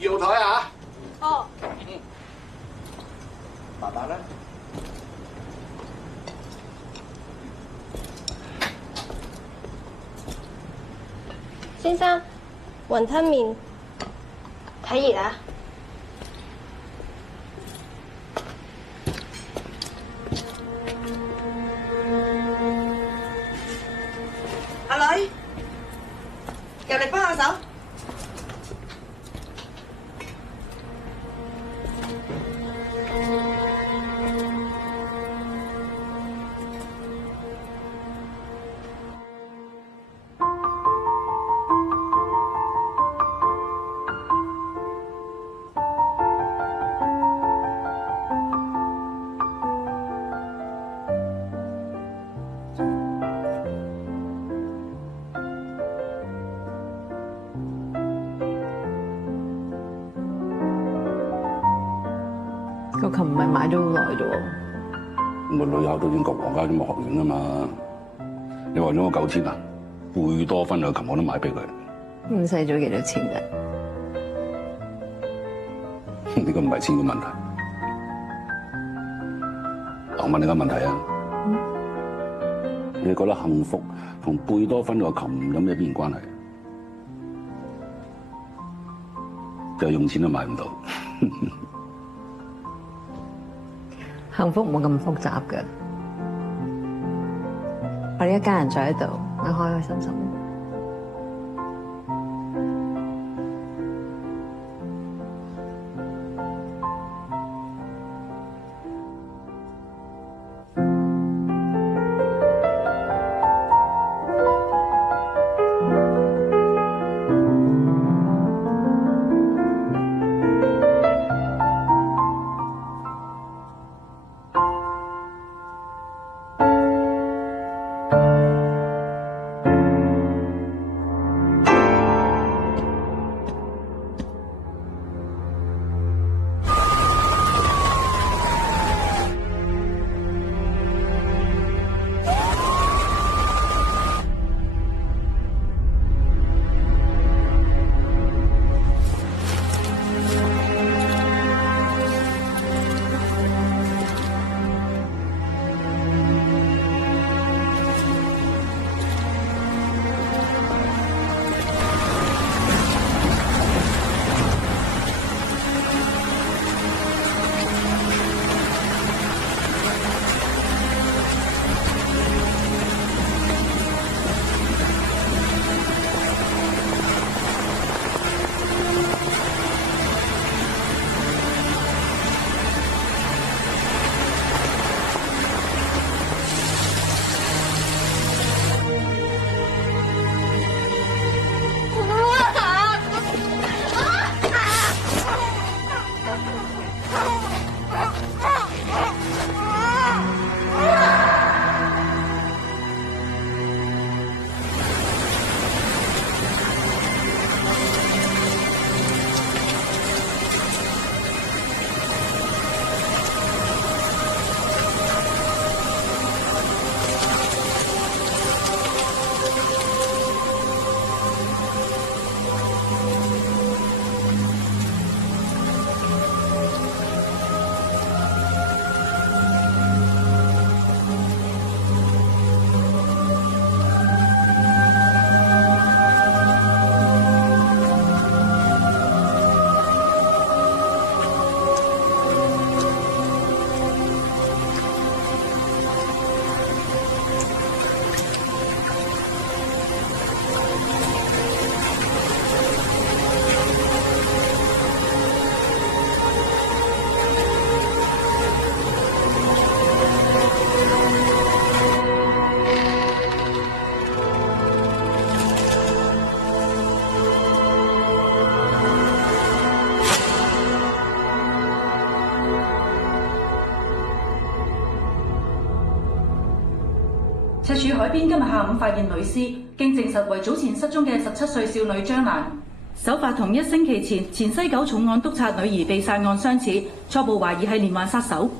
2號台啊！哦，慢慢啦。先生，雲吞麵睇熱啊！阿女，入嚟幫下手。個琴唔係買咗好耐啫喎。我女考到英國皇家音樂學院啊嘛，你話咗我9000啊？貝多芬嘅琴我都買俾佢。唔使咗幾多錢啫？呢個唔係錢嘅問題。我問你個問題啊，你覺得幸福同貝多芬個琴有咩必然關係？就係用錢都買唔到。幸福冇咁複雜嘅，我哋一家人在喺度，我開開心心。赤柱海邊今日下午發現女屍，經證實為早前失蹤嘅17歲少女張蘭。手法同1星期前西九重案督察女兒被殺案相似，初步懷疑係連環殺手。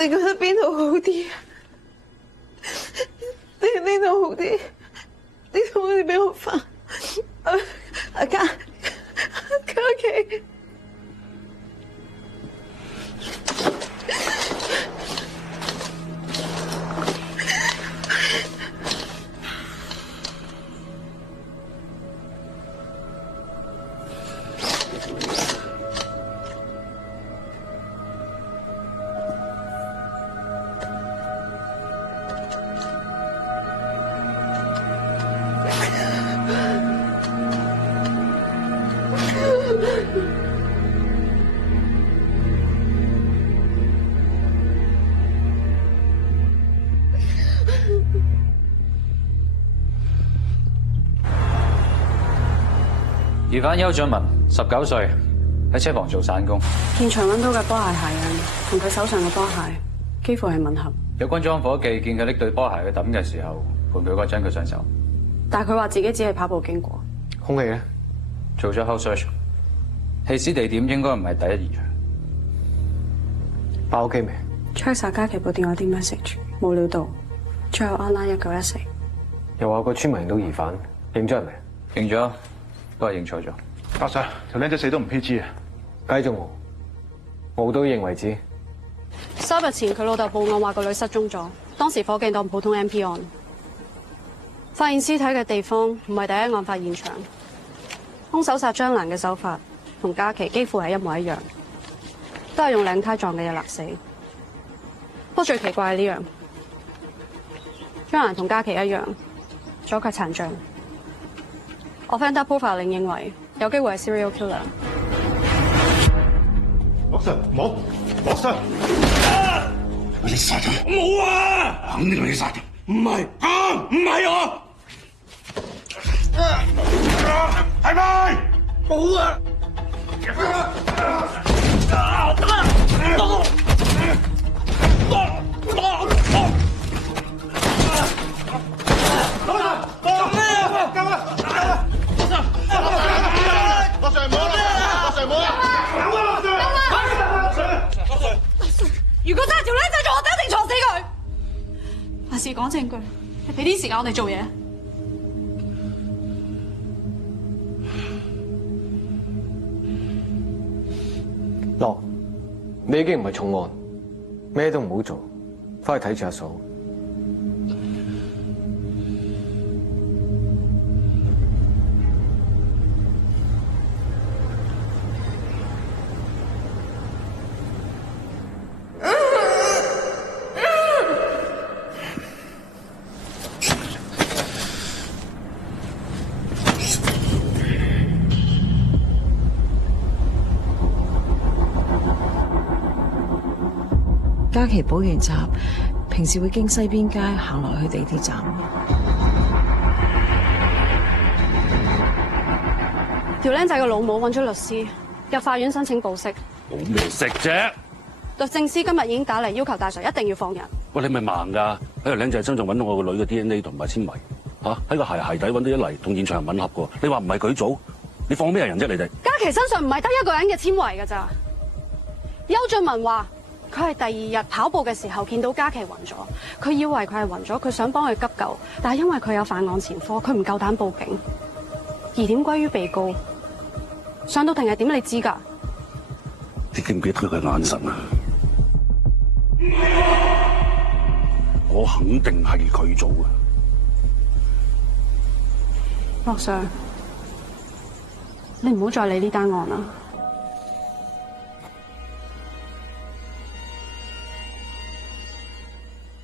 你覺得邊度好啲？呢度好啲？呢度好似俾我煩。阿嘉琪。疑犯邱俊文，19歲，喺車房做散工。現場揾到嘅波鞋鞋印同佢手上嘅波鞋幾乎係吻合。有軍裝伙計見佢拎對波鞋去抌嘅時候，判佢嗰陣佢上手。但係佢話自己只係跑步經過。空氣咧？做咗 house search，棄屍地點應該唔係第一現場。包 OK 未 check 晒嘉琪部電話啲 message， 冇料到，最後 online 1914。又話個村民認到疑犯，認咗人未？認咗，都係認錯咗。阿 Sir，條靚仔死都唔披知啊！繼續我到認為止。3日前佢老豆報案話個女失蹤咗，當時火警當普通 MP 案。發現屍體嘅地方唔係第一案發現場，兇手殺張蘭嘅手法同嘉琪幾乎係一模一樣，都係用領呔撞嘅嘢勒死。不過最奇怪係呢樣，張蘭同嘉琪一樣，左腳殘障。Offender profiling 認為有機會係 serial killer。莫 Sir， 冇，莫 Sir， 你殺咗我？冇啊！肯定係你殺嘅，唔係啊，唔係我，係咪？冇啊！如果真係條僆仔做，我哋一定坐死佢。還是講證據，你俾啲時間我哋做嘢。樂，你已經唔係重案，咩都唔好做，翻去睇住阿嫂。嘉琪補完習，平時會經西邊街行落去地鐵站。條僆仔嘅老母揾咗律師入法院申請保釋。冇咩食啫？律政司今日已經打嚟要求大 Sir 一定要放人。喂，你咪盲㗎？喺條僆仔身上揾到我個女嘅 DNA 同埋纖維，喺個鞋底揾到一泥，同現場吻合㗎。你話唔係佢做？你放咩人啫？你哋？嘉琪身上唔係得一個人嘅纖維㗎咋？邱俊文話。佢係第2日跑步嘅時候見到嘉琪暈咗，佢以為佢係暈咗，佢想幫佢急救，但係因為佢有犯案前科，佢唔夠膽報警，疑點歸於被告。上到庭係點你知㗎？你記唔記得佢嘅眼神啊？我肯定係佢做嘅。莫 Sir， 你唔好再理呢單案啦。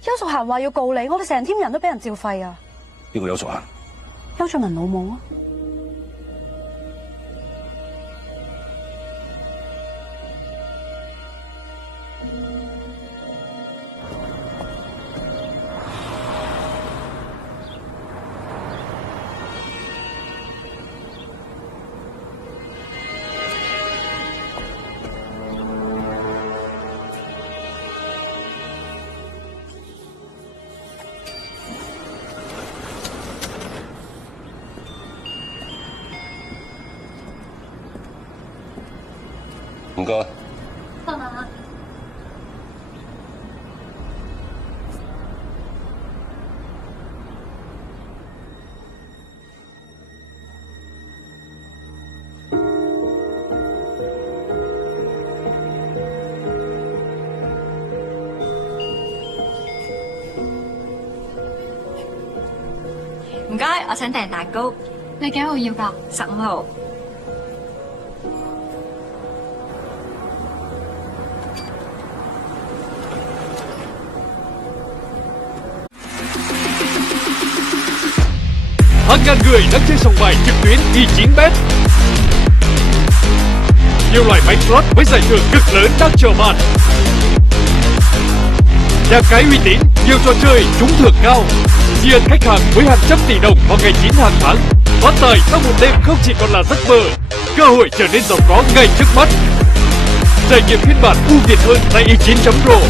邱淑嫻話要告你，我哋成 team 人都俾人照肺啊！呢個邱淑嫻，邱俊文老母啊！唔該。唔該，我想訂蛋糕。你幾號要㗎？15號。Hàng ngàn người đang chơi sòng bài trực tuyến E9bet. Nhiều loại máy slot với giải thưởng cực lớn đang chờ bạn. Nhà cái uy tín, nhiều trò chơi trúng thưởng cao. Tri ân khách hàng với hàng trăm tỷ đồng vào ngày 9 hàng tháng. Phát tài sau một đêm không chỉ còn là giấc mơ, cơ hội trở nên giàu có ngay trước mắt. Trải nghiệm phiên bản ưu việt hơn tại E9.pro.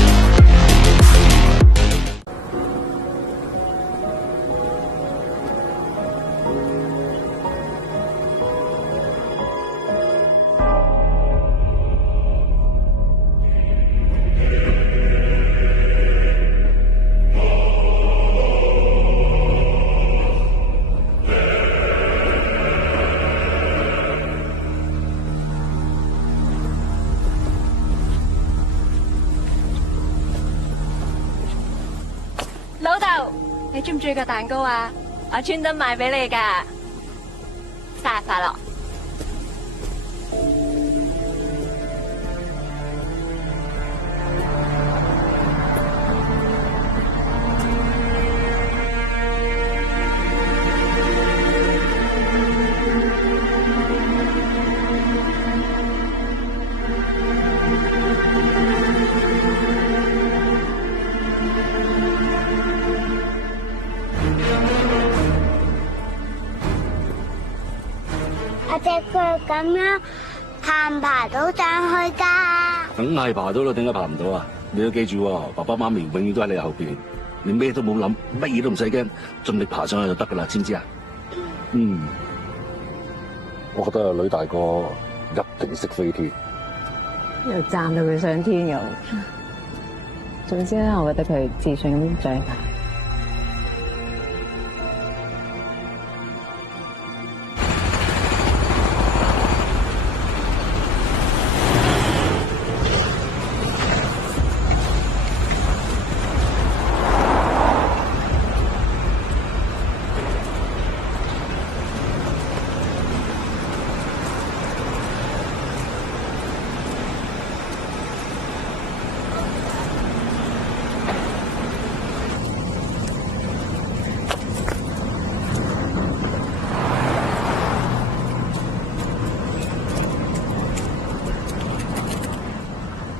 老豆，你中唔中意個蛋糕啊？我專登買俾你㗎，生日快樂！我隻腳咁樣爬唔爬到上去㗎？梗係爬到啦，點解爬唔到啊？你要記住喎，爸爸媽咪永遠都喺你後邊，你咩都冇諗，乜嘢都唔使驚，盡力爬上去就得㗎啦，知唔知啊？我覺得女大個一定識飛天，又讚到佢上天又。總之咧，我覺得佢自信咁長大。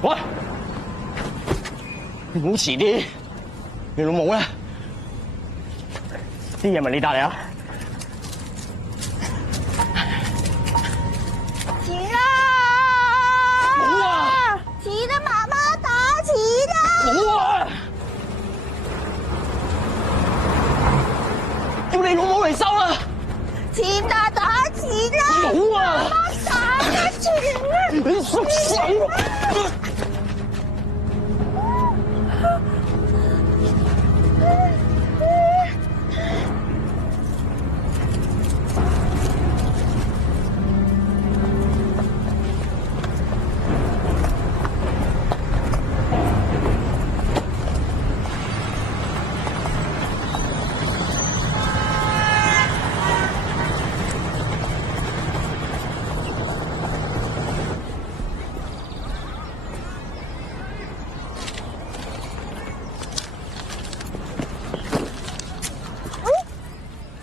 喂，你唔好遲啲，你老母咧？啲嘢咪你帶嚟啊？錢啊！冇啊！錢啊！媽媽打錢啊！冇啊！叫你老母嚟收啊！錢啊！打錢啊！冇啊！媽媽打嘅錢啊！你縮手！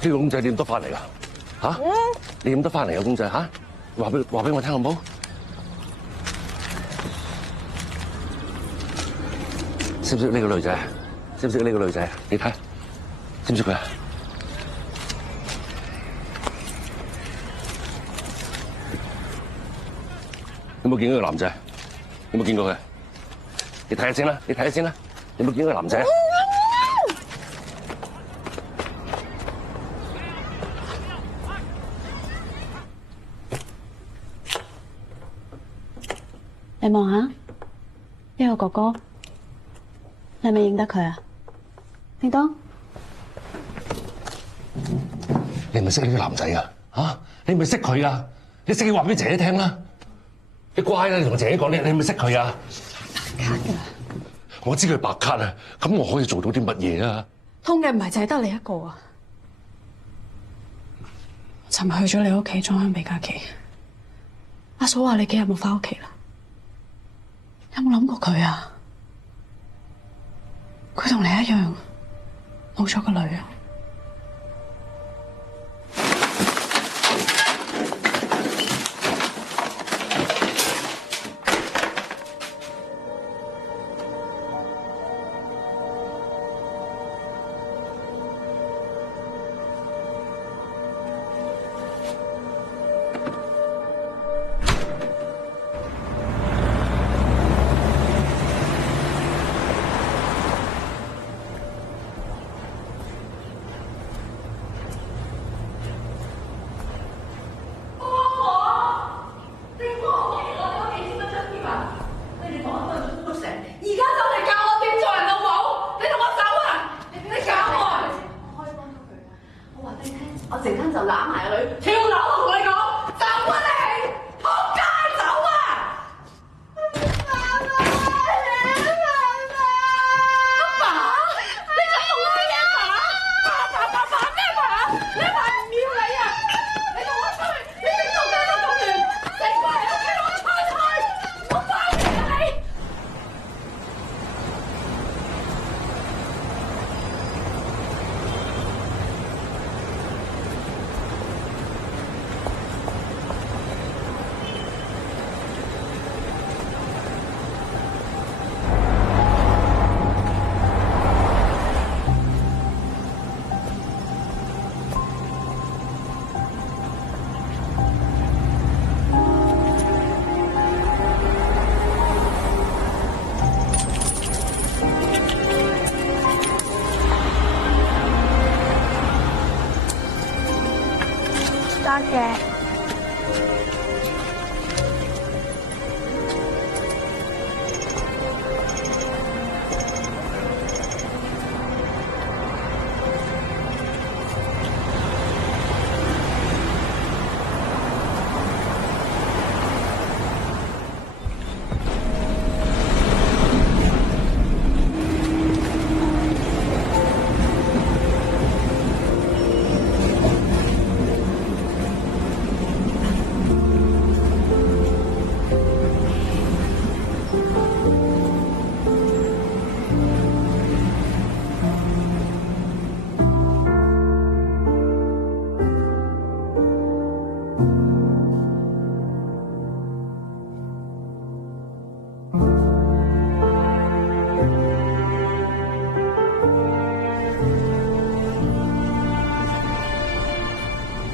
呢個公仔你點得翻嚟㗎？嚇？你點得翻嚟嘅公仔嚇？話俾我聽好唔好？識唔識呢個女仔？識唔識呢個女仔？你睇，識唔識佢啊？有冇見過個男仔？有冇見過佢？你睇下先啦，你睇下先啦，有冇見過個男仔？你望下呢個哥哥，你係咪認得佢啊？叮當，你係咪識呢個男仔啊？嚇，你係咪識佢啊？你識嘅話俾姐姐聽啦。你乖啦，你同姐姐講，你係咪識佢啊？白卡㗎，我知佢白卡啊，咁我可以做到啲乜嘢啊？痛嘅唔係淨係得你一個啊！尋日去咗你屋企裝香俾嘉琪，阿嫂話你幾日冇返屋企啦？有冇諗過佢啊？佢同你一樣冇咗個女啊！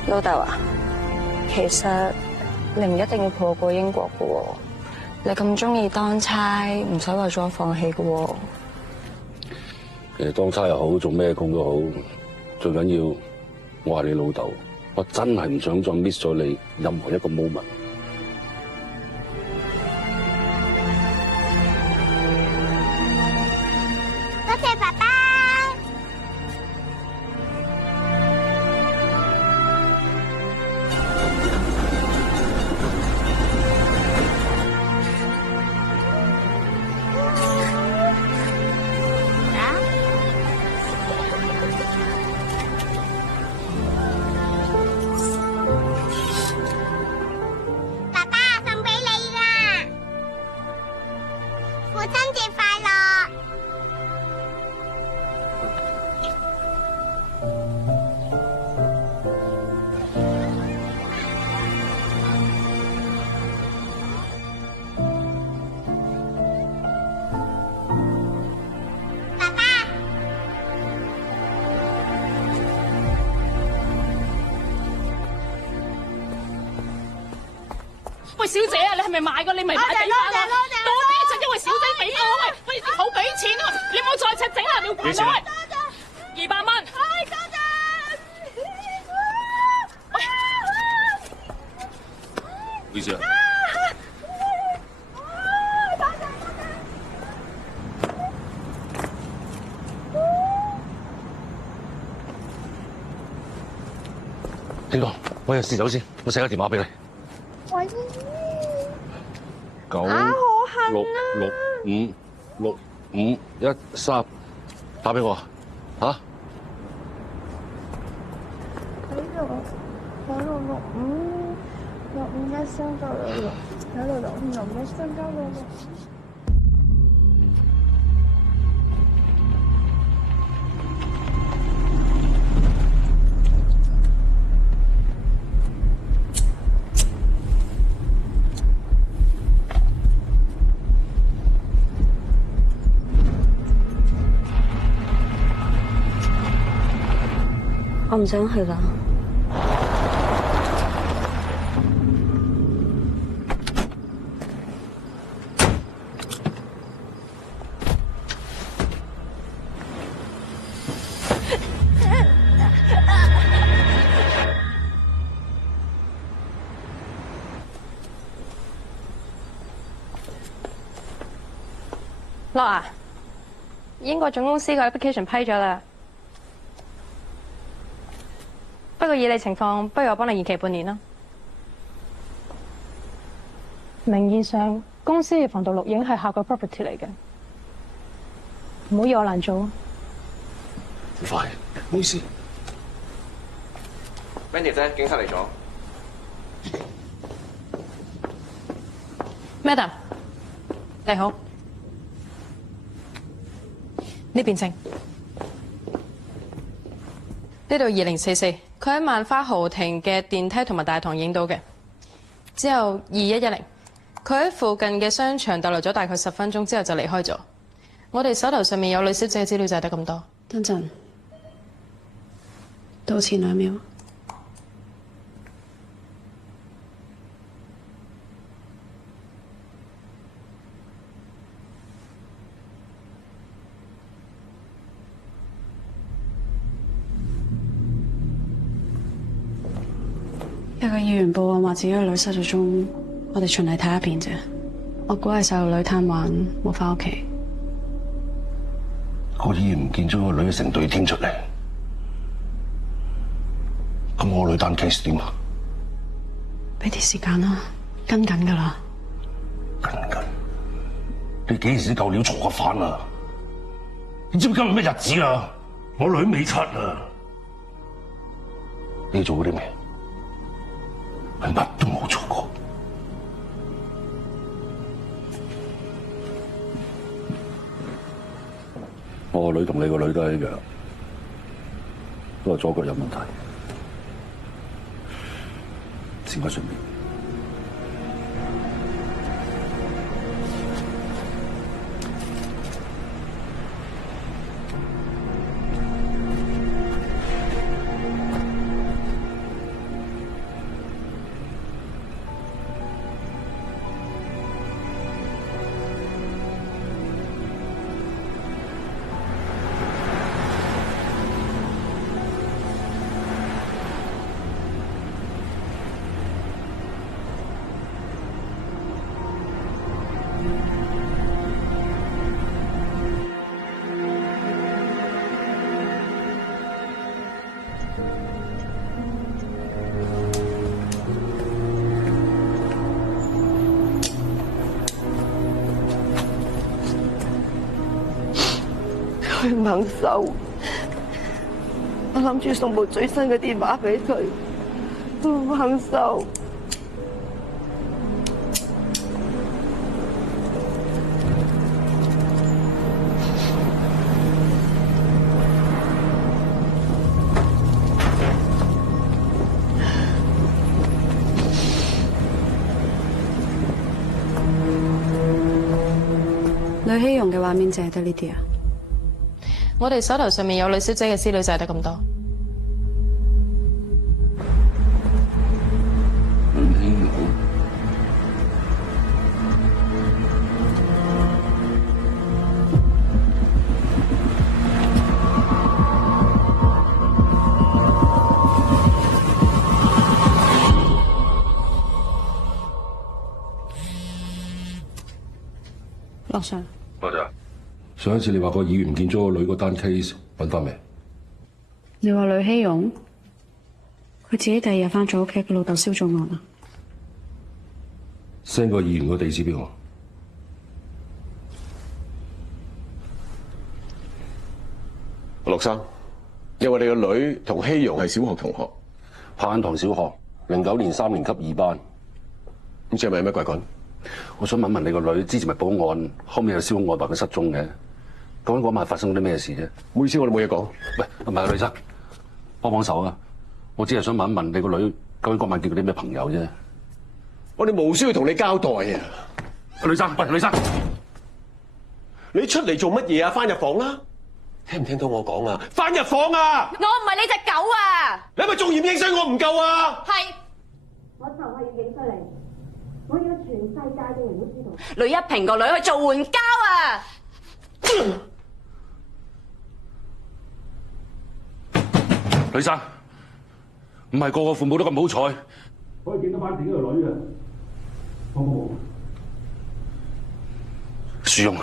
老豆啊，其實你唔一定要抱過英國噶喎，你咁中意當差，唔使為咗我放棄噶喎。其實當差又好，做咩工都好，最緊要我係你老豆，我真係唔想再 miss 咗你任何一個 moment。多謝爸爸。喂，小姐啊，你係咪買過？你咪買俾翻我。多啲就因為小姐俾我，喂，好俾錢啊！你唔好再整下尿罐啦，喂，200蚊。多謝。喂，唔好意思啊。天哥，我有事走先，我寫個電話俾你。喂，966565513，打俾我嚇。我唔想去啦。樂啊，英國總公司個 application 批咗啦。不過以你情況，不如我幫你延期半年啦。名義上，公司嘅防盜錄影係客個 property 嚟嘅，唔好以我難做啊！快，唔好意思。Mandy 姐，警察嚟咗。Madam， 你好，呢邊請。呢度2044，佢喺萬花豪庭嘅電梯同埋大堂影到嘅。之後2110，佢喺附近嘅商場逗留咗大概10分鐘之後就離開咗。我哋手頭上面有呂小姐嘅資料就係得咁多。等陣，到前2秒。有個議員報案話自己個女失咗蹤，我哋循例睇一遍啫。我估係細路女貪玩，冇返屋企。個議員唔見咗個女成隊添出嚟，咁我女單 case 點啊？俾啲時間啦，跟緊㗎啦。跟緊？你幾時夠料坐翻啊？你知唔知今日咩日子啊？我女未出啊！你做過啲咩？係乜都冇做過。我個女同你個女都係一樣，都係左腳有問題。先喺上面。佢唔肯收，我諗住送部最新嘅電話俾佢，佢唔肯收。呂希容嘅畫面淨係得呢啲啊？我哋手頭上面有呂小姐嘅資料就係得咁多。樂上。多謝。上一次你話個議員唔見咗個女嗰單 case 揾翻未？你話呂希容，佢自己第2日翻咗屋企，佢老豆燒咗案啊 send 個議員個地址俾我。陸生，因為你個女同希容係小學同學，柏恩堂小學09年3年級2班。咁即係咪有咩鬼講？我想問問你個女之前咪報案，後尾又燒案話佢失蹤嘅，究竟嗰晚發生咗啲咩事啫？唔好意思，我哋冇嘢講。喂，唔係，女生，幫手啊！我只係想問一問你個女，究竟嗰晚見過啲咩朋友啫？我哋冇需要同你交代啊！女生，喂，女生，你出嚟做乜嘢啊？翻入房啦！聽唔聽到我講啊？翻入房啊！我唔係你隻狗啊！你係咪仲嫌影衰我唔夠啊？係。我就係要影衰你，我要全世界嘅人都知道。呂一平個女去做援交啊！女生，唔係個個父母都咁好彩，可以見到翻自己個女啊！好冇？樹庸，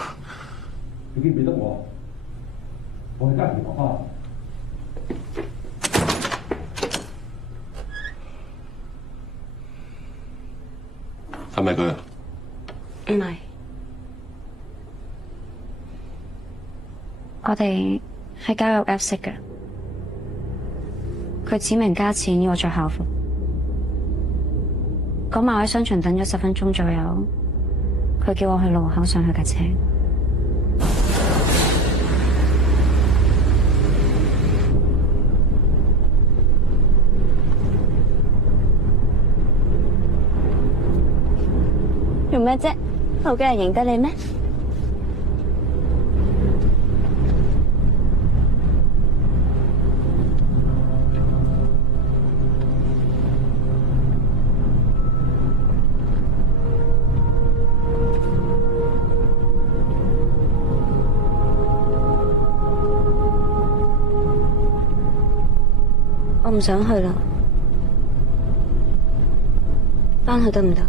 你記唔記得我？我係家庭爸爸。係咪佢？唔係，我哋喺交友 App 識嘅。佢指明加錢要我着校服。嗰晚喺商場等咗10分鐘左右，佢叫我去路口上去架車。做咩啫？好嘅人認得你咩？我唔想去啦，返去得唔得？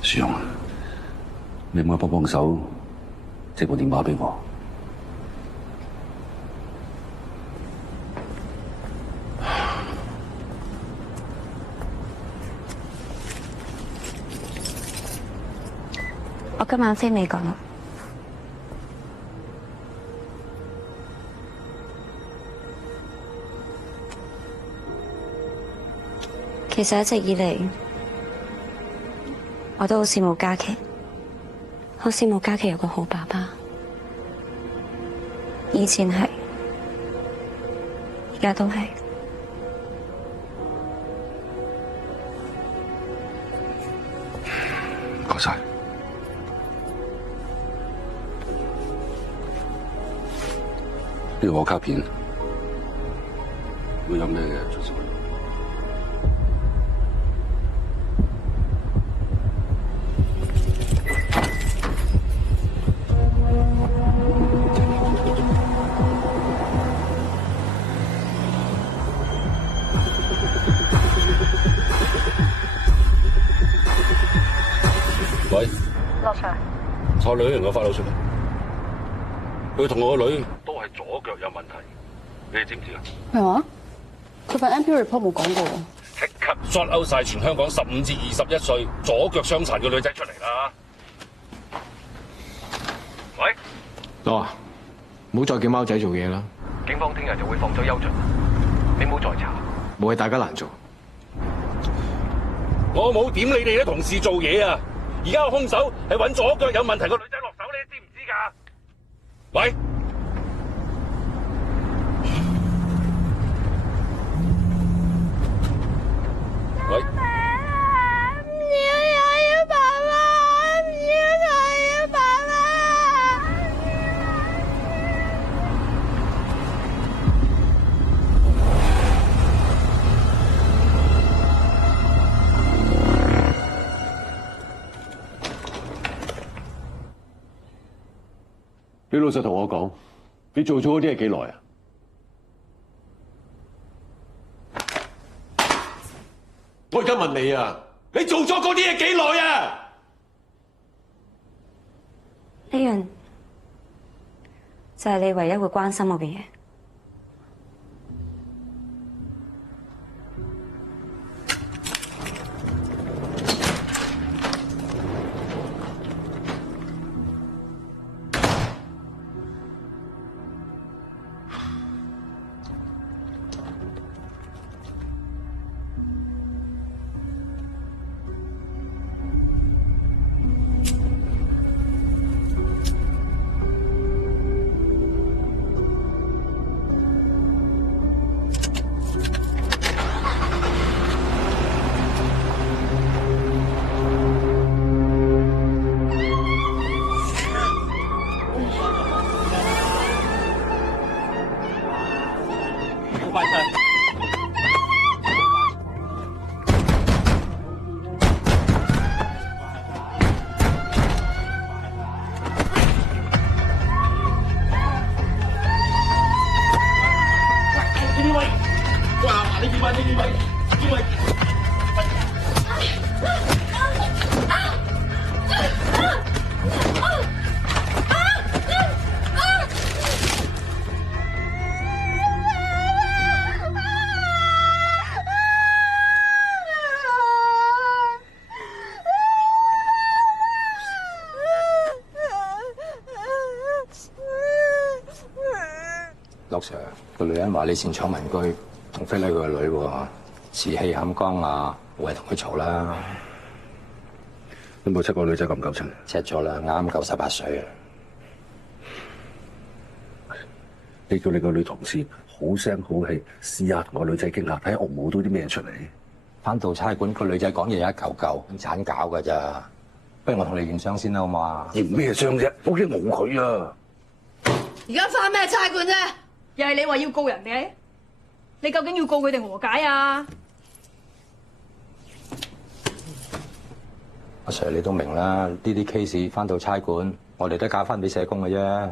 樹庸，你可唔可以幫手借部電話俾我？我今晚飛美國啦。其實一直以嚟，我都好羨慕嘉琪，好羨慕嘉琪有個好爸爸。以前係，而家都係。唔該晒。呢個我卡片，如果有咩嘅，隨時。喂，落場。我女人個發到出嚟，佢同我個女都係左腳有問題，你哋知唔知啊？咩話？佢份 MP report 冇講過喎。即刻 short out 晒全香港15至21歲左腳傷殘嘅女仔出嚟啦！喂，羅啊，唔好再叫貓仔做嘢啦。警方聽日就會放咗邱俊，你唔好再查。冇嘢大家難做。我冇點你哋啲同事做嘢啊！而家個兇手係揾左腳有問題個女仔落手，你知唔知㗎？喂！喂！你老實同我講，你做咗嗰啲係幾耐啊？我而家問你啊，你做咗嗰啲嘢幾耐啊？呢樣就係你唯一會關心我嘅嘢。陸 Sir， 個女人話你擅闖民居，同非禮佢個女喎，瓷器冚缸啊，我係同佢嘈啦。有冇7個女仔咁夠稱？check咗啦，啱夠18歲啊！你叫你個女同事好聲好氣，試下同個女仔傾下，睇下我冇到啲咩出嚟。返到差館，個女仔講嘢一嚿嚿，盞搞㗎咋？不如我同你驗傷先啦，好嘛？驗咩傷啫？屋企冇佢啊！而家返咩差館啫？又係你話要告人嘅？你究竟要告佢定和解啊？阿 Sir， 你都明啦，呢啲 case 返到差館，我哋都交翻俾社工嘅啫。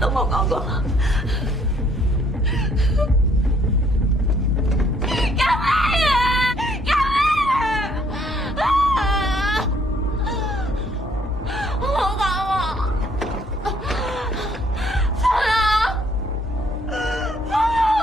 都冇講過。救命啊！救命啊！我冇講喎。放啦！放我！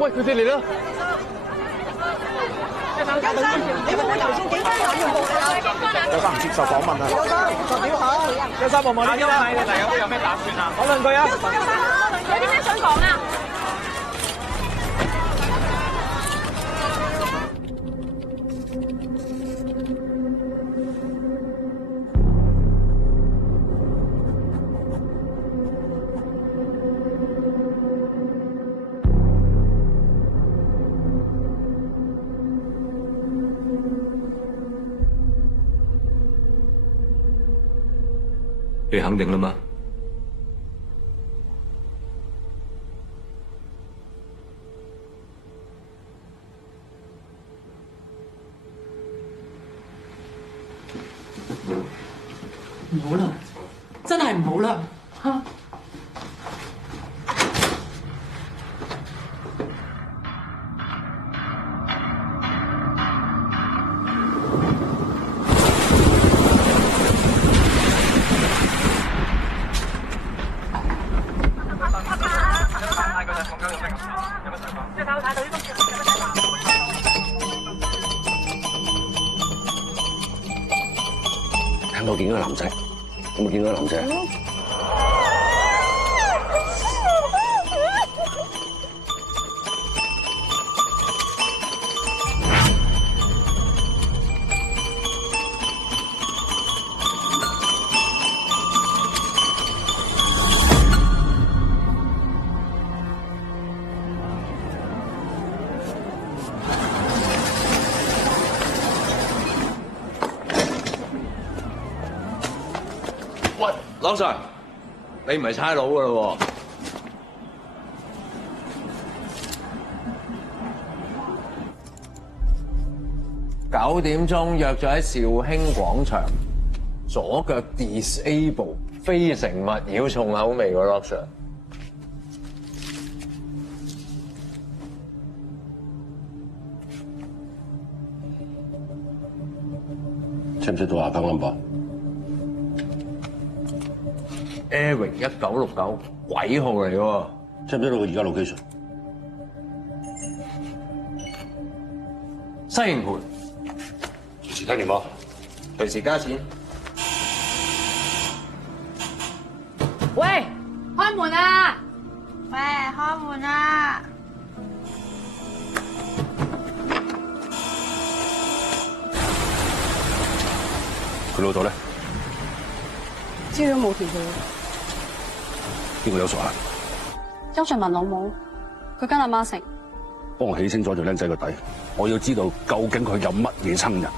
喂，佢哋嚟啦！邱生，你會唔會投訴警方濫用暴力啊？邱生唔接受訪問啊！邱生，代表下。邱生望望呢啲啦，大家有咩打算啊？討論句啊！有啲咩想講啊？你肯定啦嘛？唔好啦，真係唔好啦嚇！聽到見到個男仔，有冇見到個男仔？喂，朗 Sir， 你唔係差佬噶咯喎？9點鐘約咗喺肇興廣場，左腳 disable， 非誠勿擾，重口味喎 ，Rock Sir。識唔識到阿香 number？ Eric 1969鬼號嚟喎，識唔識到佢而家 location？ 西營盤，隨時聽電話，隨時加錢。喂，開門啊！喂，開門啊！佢老豆咧？資料冇填佢。邊個有熟客？邱俊文老母，佢跟阿媽食。幫我起清楚條僆仔個底，我要知道究竟佢有乜嘢親人。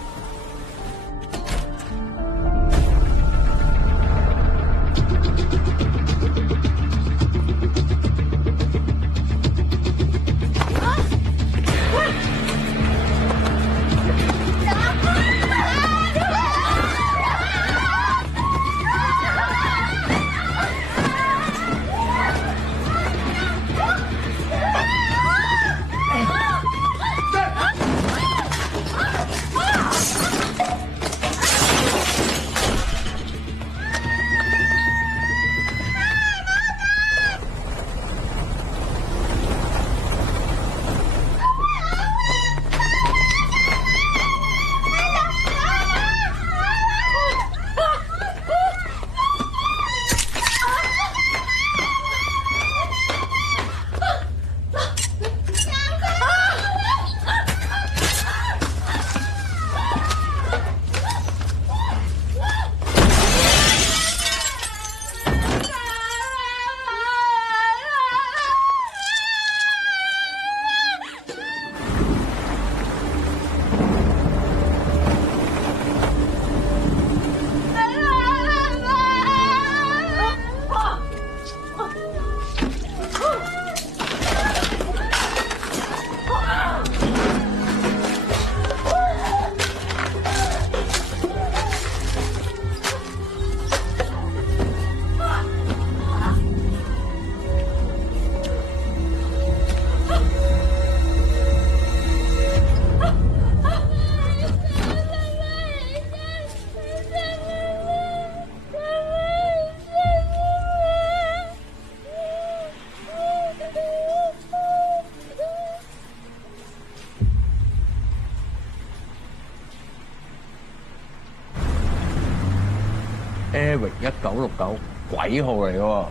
域1969鬼號嚟嘅喎。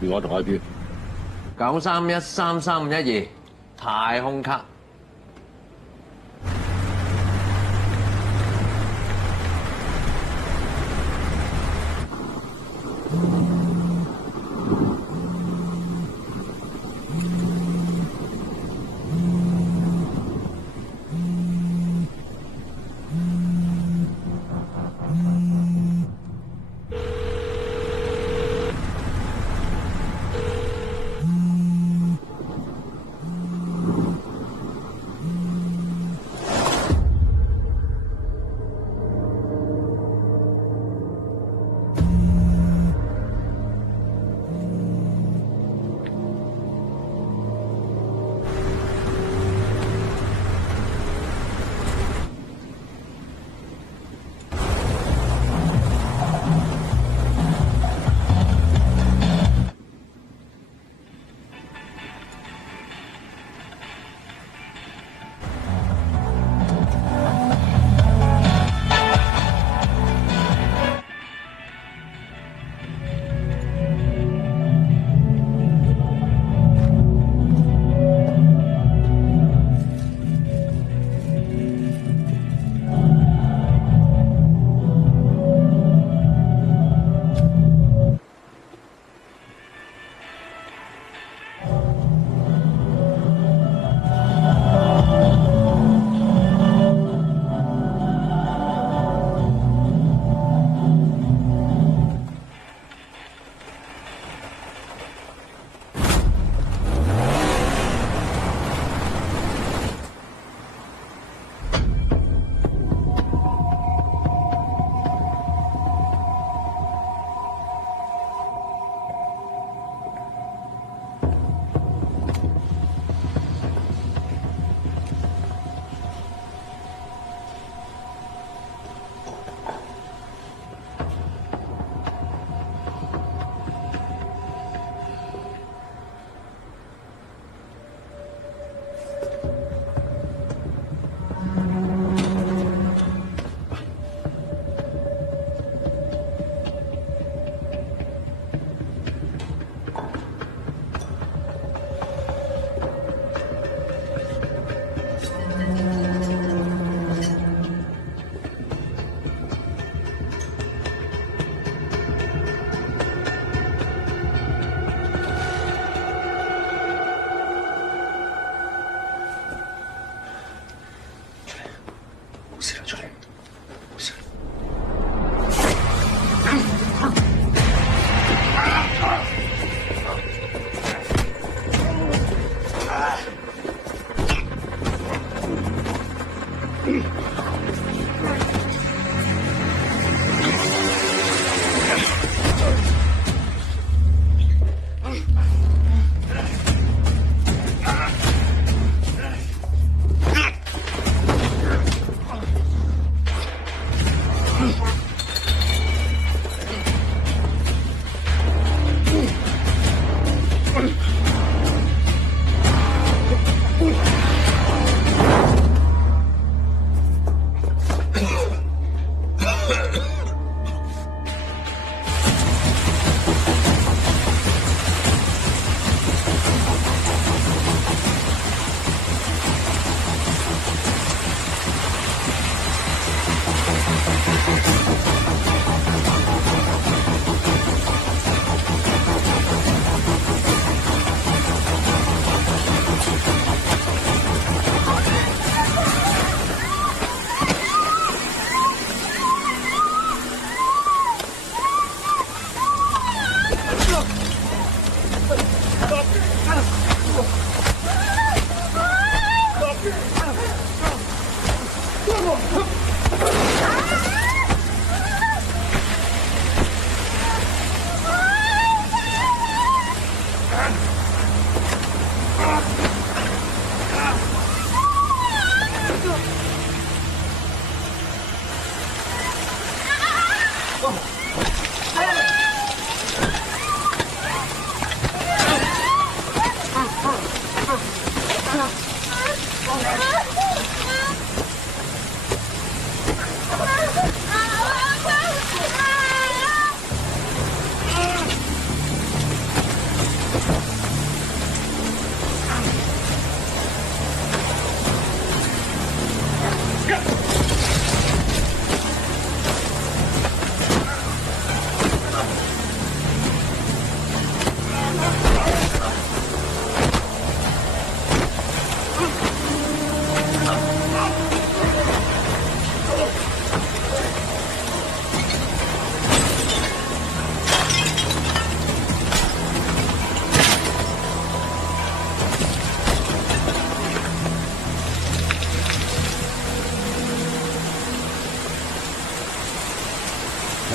電話同 IP 9313312太空卡。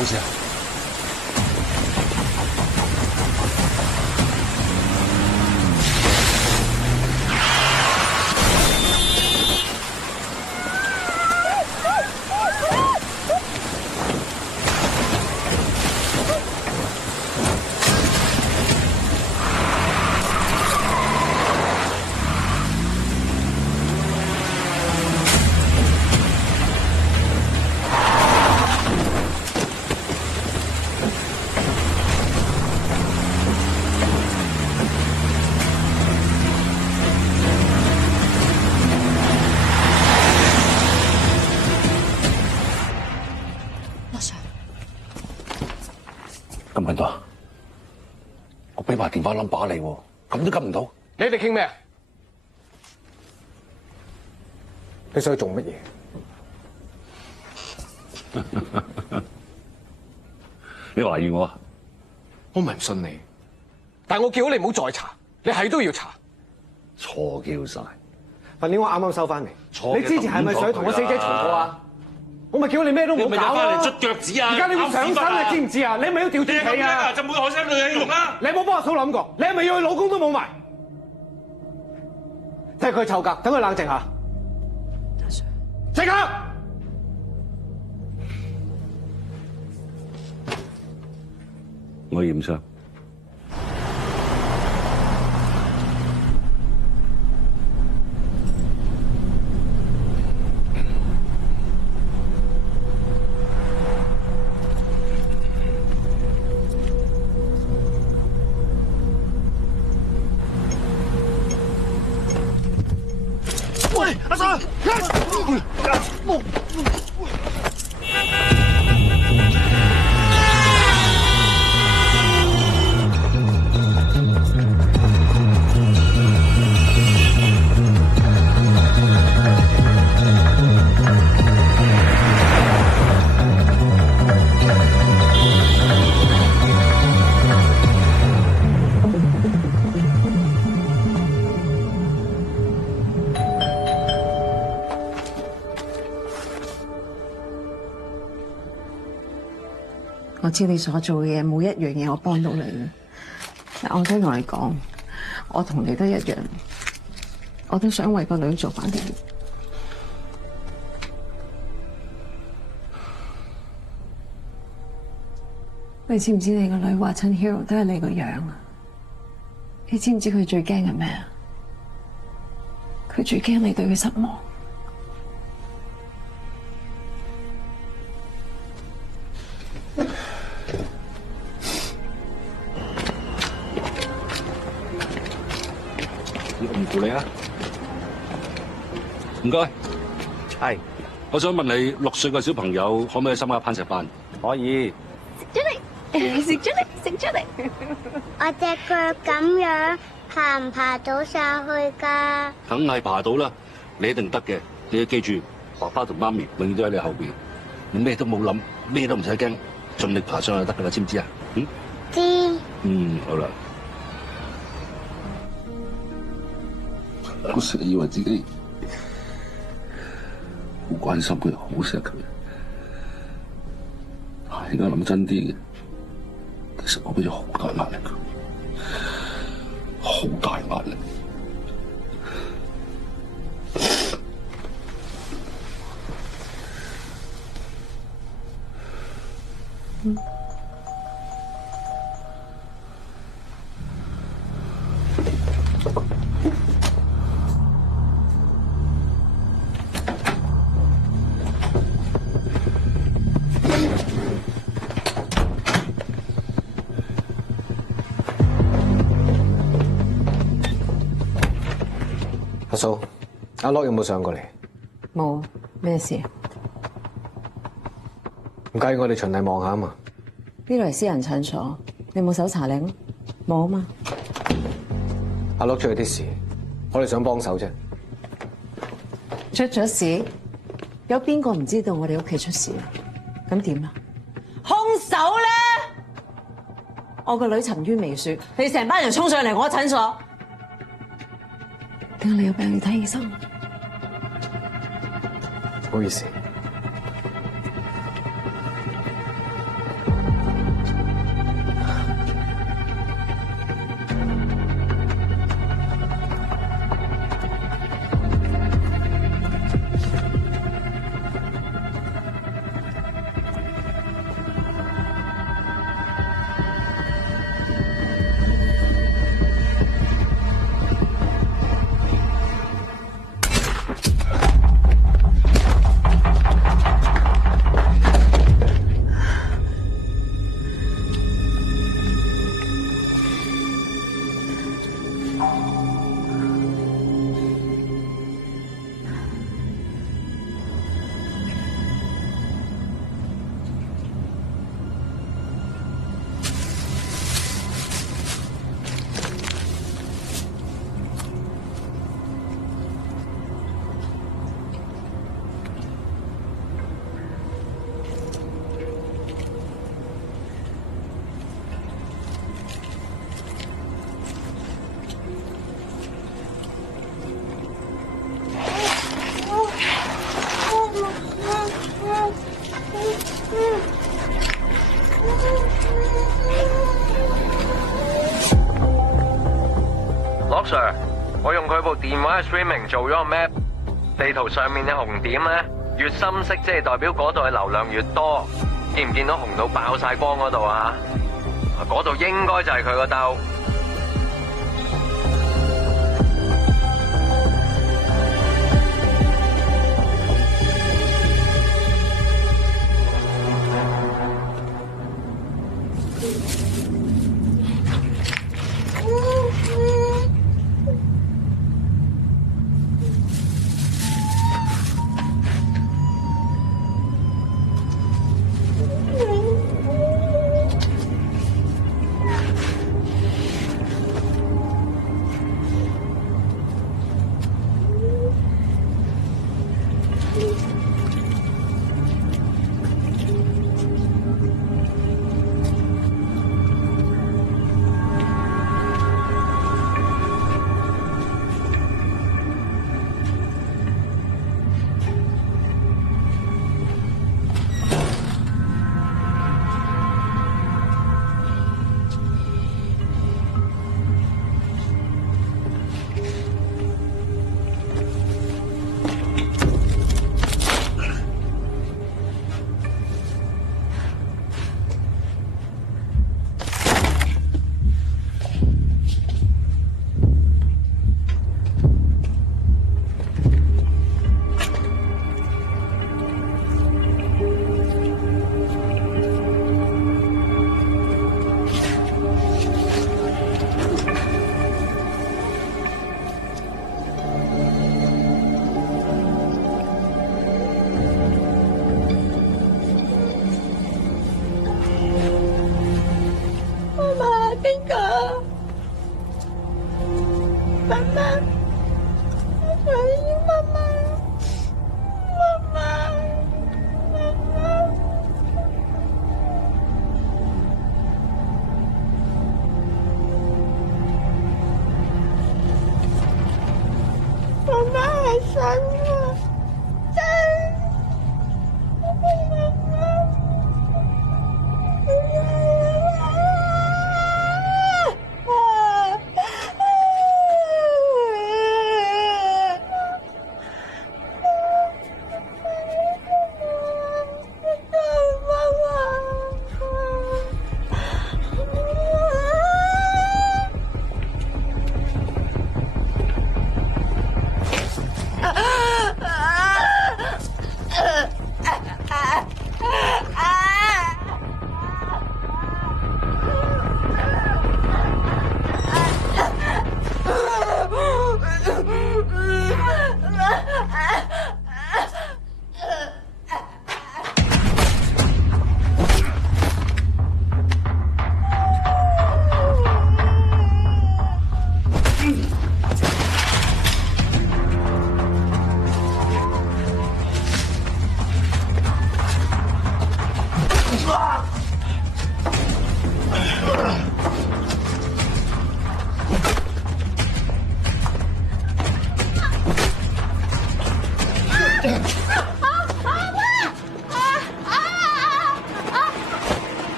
冇事啊？撳唔到，我俾埋電話 number 你喎，咁都撳唔到。你哋傾咩啊？你想去做乜嘢？你懷疑我啊？我唔係唔信你，但係我叫你唔好再查，你係都要查。錯叫晒，份料我啱啱收翻嚟。錯，你之前係咪想同我死者重過啊？我咪叫你咩都冇搞翻嚟捽腳趾啊！而家你會上身啊，知唔知啊？你係咪要調轉企啊？就冇海參女人用啦！你有冇幫阿嫂諗過？你係咪要佢老公都冇埋？踢佢臭格，等佢冷靜下。大 Sir， 即刻！我驗傷。喂，阿 Sir， 我知你所做嘅嘢冇一樣嘢我幫到你嘅，但我想同你講，我同你都一樣，我都想為個女做翻啲嘢。你知唔知你個女話親 Hero 都係你個樣啊？你知唔知佢最驚係咩啊？佢最驚你對佢失望。唔顧你啊！唔該，係。我想問你，6歲嘅小朋友可唔可以參加攀石班？可以。食咗你！我隻腳咁樣爬唔爬到上去㗎？梗係爬到啦，你一定得嘅。你要記住，爸爸同媽咪永遠都喺你後邊，你咩都冇諗，咩都唔使驚，盡力爬上去就得㗎啦，知唔知啊？知。好啦。我成日以為自己好關心佢，好錫佢，而家諗真啲嘅，其實我俾咗好大壓力佢，好大壓力。阿嫂，阿樂有冇上過嚟？冇，咩事？唔介意我哋循例望下啊嘛？呢度係私人診所，你冇搜查令咯？冇啊嘛。阿樂出咗啲事，我哋想幫手啫。出咗事？有邊個唔知道我哋屋企出事啊？咁點啊？兇手咧？我個女沉於微雪，你成班人衝上嚟我診所，點解你有病要睇醫生？唔好意思。我用佢部電話嘅 streaming 做咗個 map， 地圖上面嘅紅點咧，越深色即係代表嗰度嘅流量越多。見唔見到紅到爆晒光嗰度啊？嗰度應該就係佢個兜。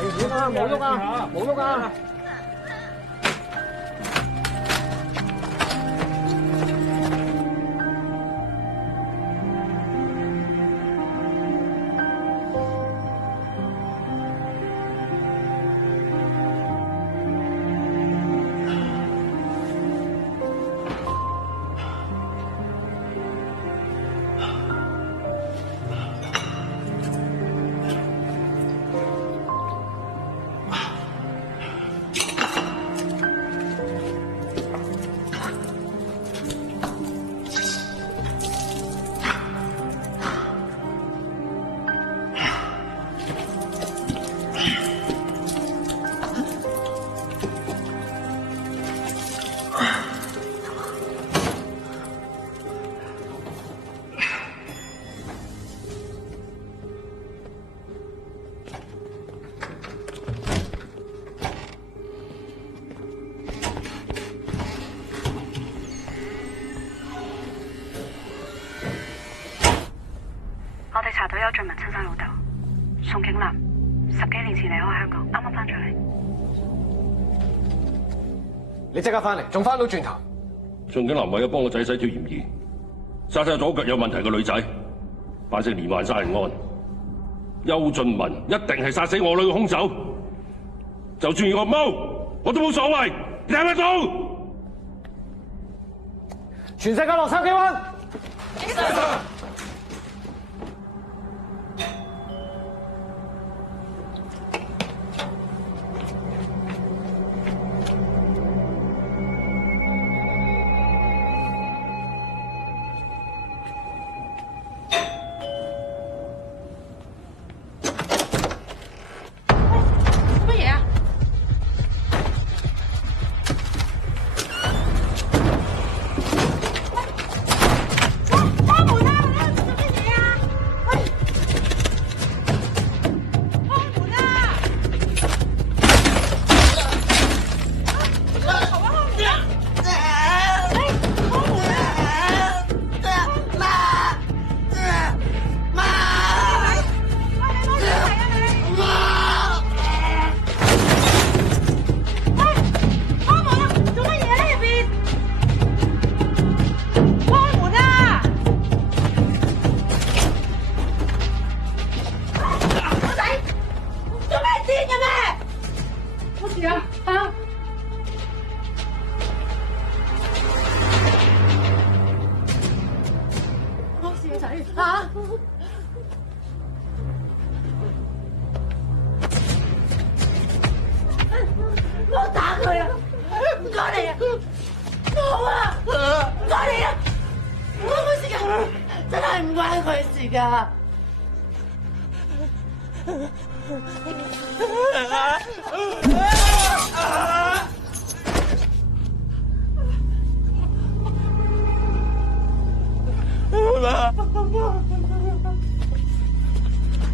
危險啊！冇喐啊！冇喐啊！我哋查到邱俊文親生老豆宋景南10幾年前離開香港，啱啱翻咗嚟。你即刻翻嚟，仲翻到轉頭。宋景南為咗幫個仔洗脱嫌疑，殺咗左腳有問題嘅女仔，扮成連環殺人案。邱俊文一定係殺死我女嘅兇手，就算要我踎，我都冇所謂，你聽得到？全世界落手幾穩？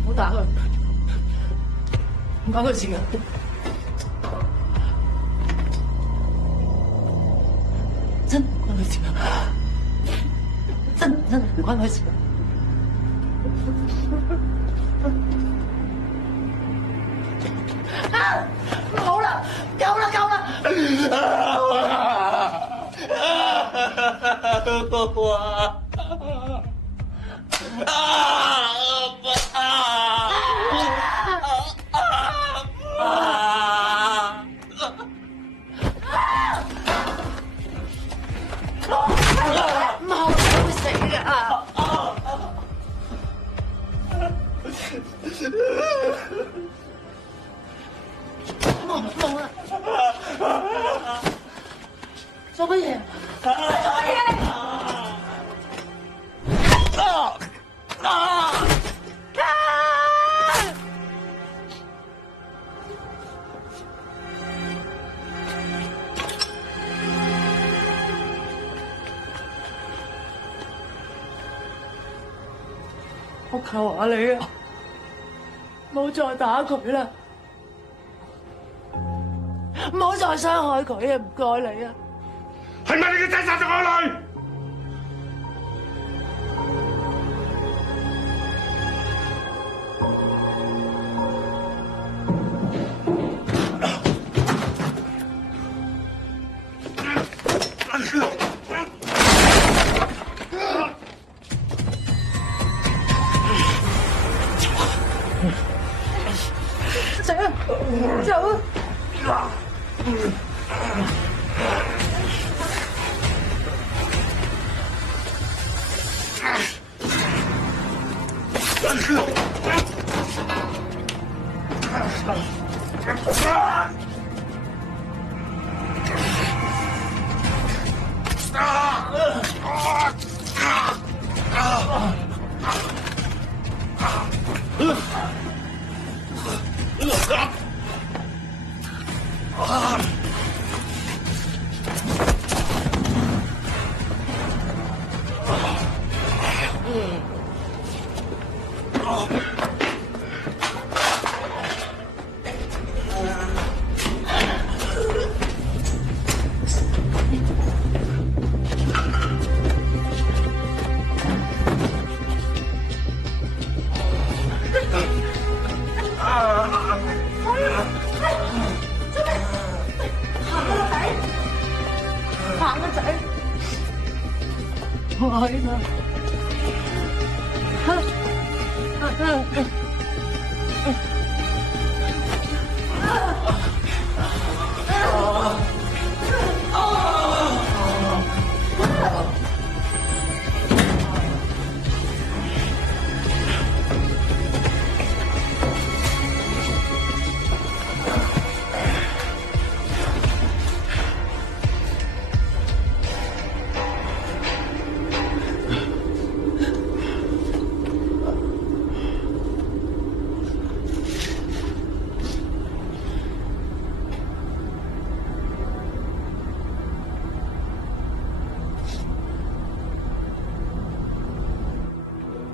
唔好打佢，唔關佢事嘅。真唔關佢事嘅，真唔關佢事嘅。好啦，夠啦！貓會死㗎！冇啦！做乜嘢？我求下你啊，冇再打佢啦，唔好再傷害佢啊！唔該你啊！係咪你嘅仔殺咗我女？走。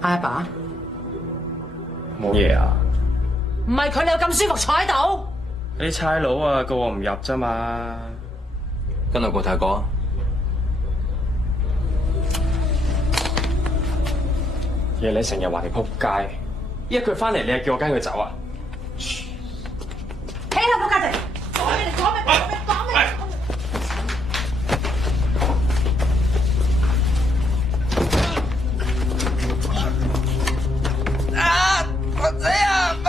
阿爸，冇嘢啊？唔係佢，你有咁舒服坐喺度？啲差佬啊，告我唔入啫嘛。跟我過睇過。爺你成日話你仆街，一句翻嚟你又叫我跟佢走啊？起啦，仆街仔！講咩？講咩？講咩？我死啊爸！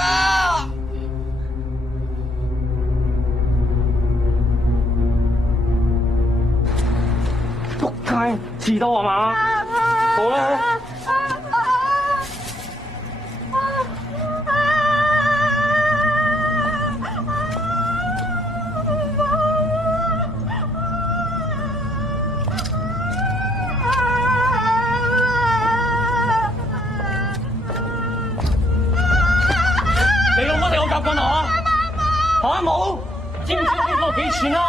仆街，遲到啊嘛？好啦。你老母哋我夾棍啊！嚇冇？知唔知呢個幾錢啊？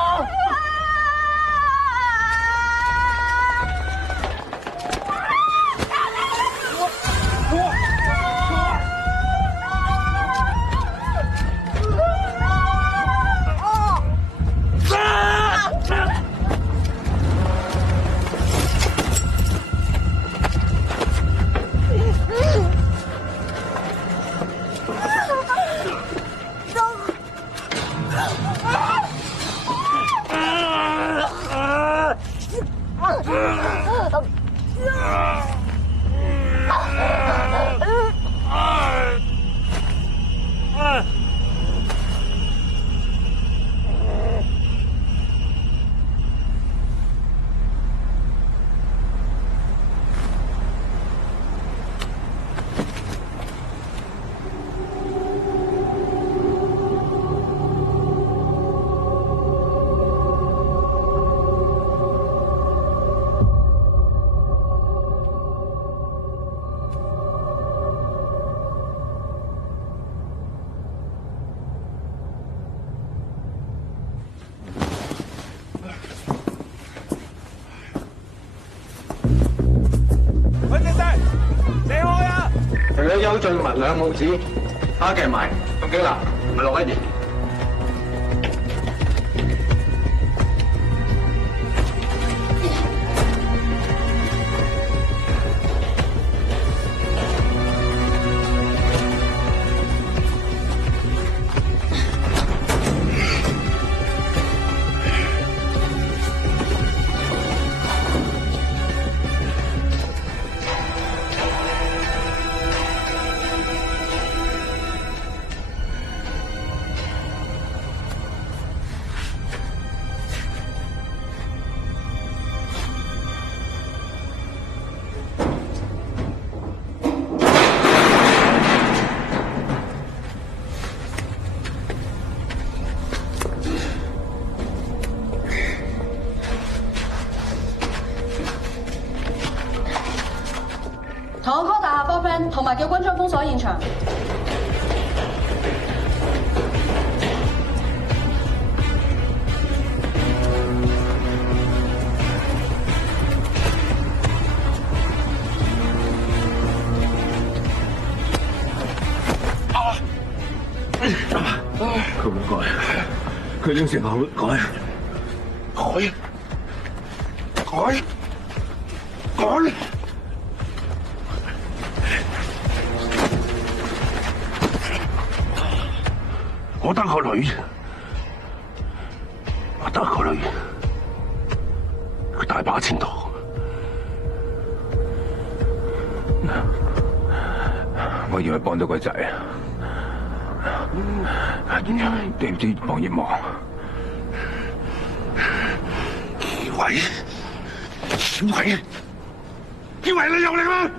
邱俊文兩母子，蝦嘅埋，咁幾難，唔係6一2。同埋叫軍裝封鎖現場。佢唔改，佢應承我會改。我得個女，佢大把前途。我以為幫到個仔啊！點知幫業忙？以為你有力咩？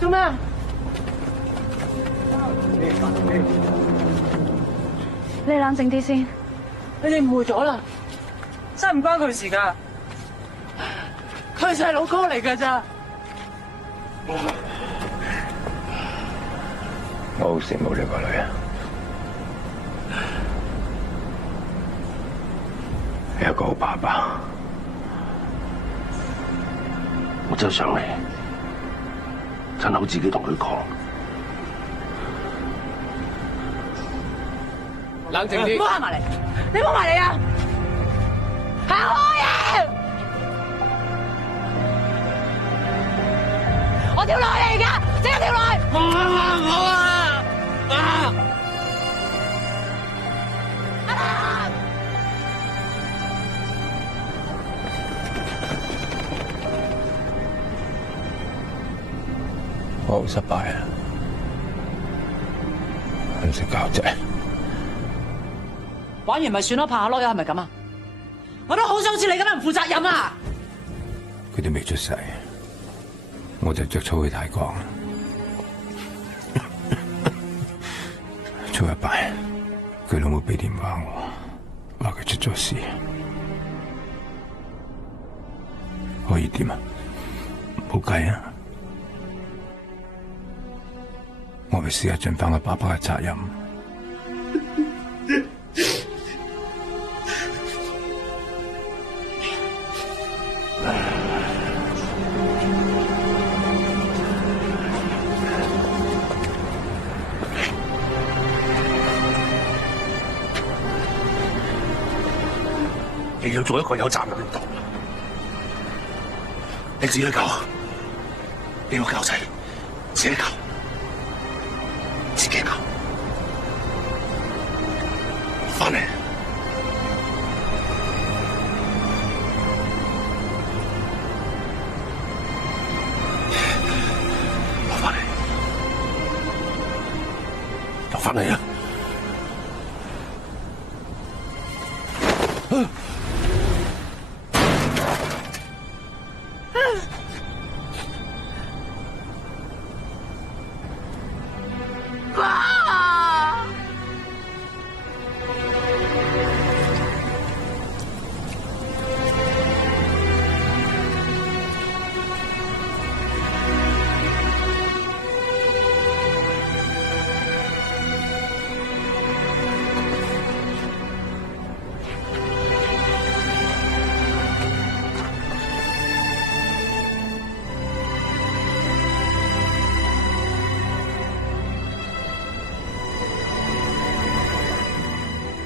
做咩？你冷靜啲先，你哋誤會咗啦，真係唔關佢事㗎，佢細佬哥嚟㗎咋。我好羨慕你個女啊！有個好爸爸。我真係想你，親口自己同佢講。冷靜啲！唔好行埋嚟！你唔好埋嚟啊！行開啊！我條女嚟㗎，即係條女！唔好啊！我好失敗啊！唔識教仔。玩完咪算咯，拍下囉，係咪咁啊？我都好想好似你咁樣唔負責任啊！佢哋未出世，我就着草去泰國。早一排，佢老母俾電話我，話佢出咗事，可以點啊？冇計啊！我咪試下盡翻我爸爸嘅責任。你要做一個有責任嘅人，你自己教，你要教仔，自己教，自己教，翻嚟。落翻嚟，落翻嚟啊！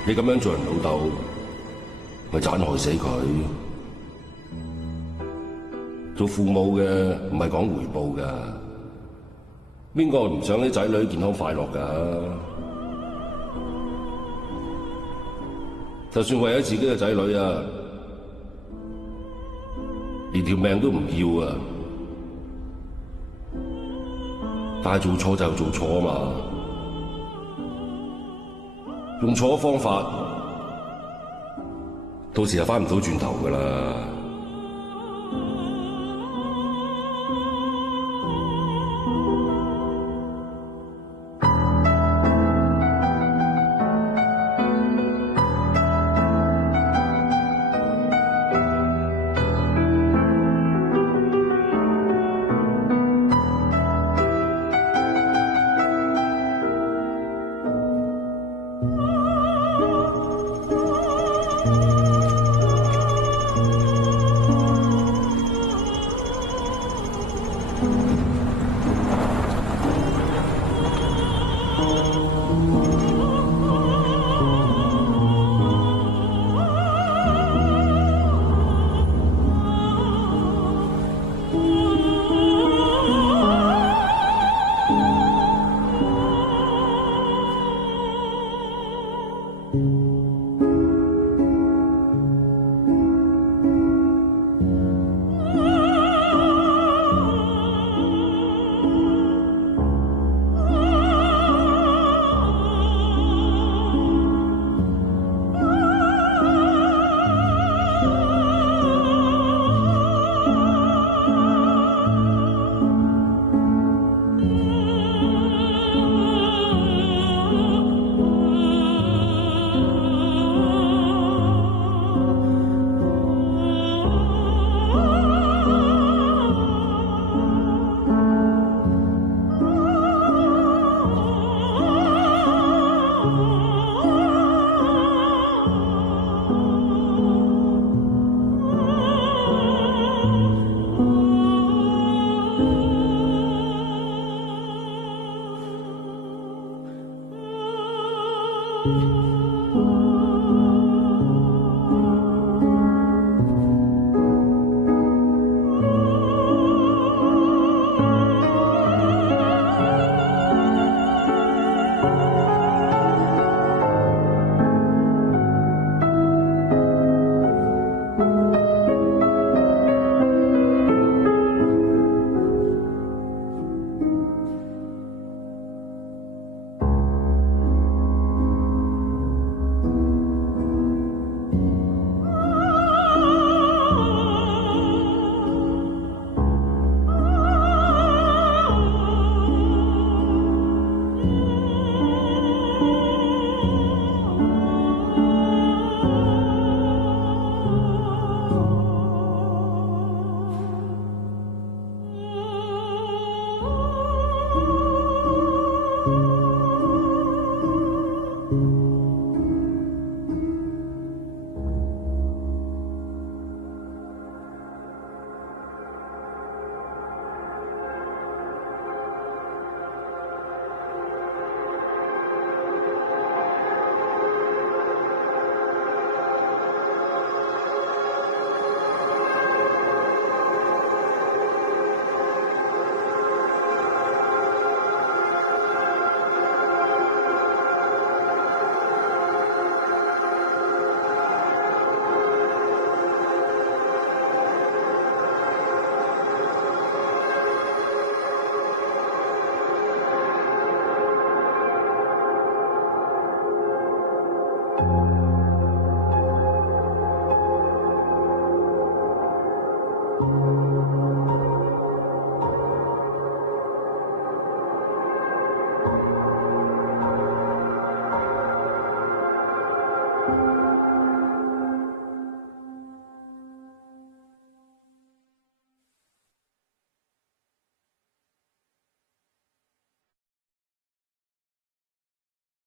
你咁樣做人老豆，咪盞害死佢。做父母嘅唔係講回報噶，邊個唔想啲仔女健康快樂噶？就算為咗自己嘅仔女啊，連條命都唔要啊！但係做錯就做錯啊嘛。用錯方法，到時就返唔到轉頭㗎喇。啊！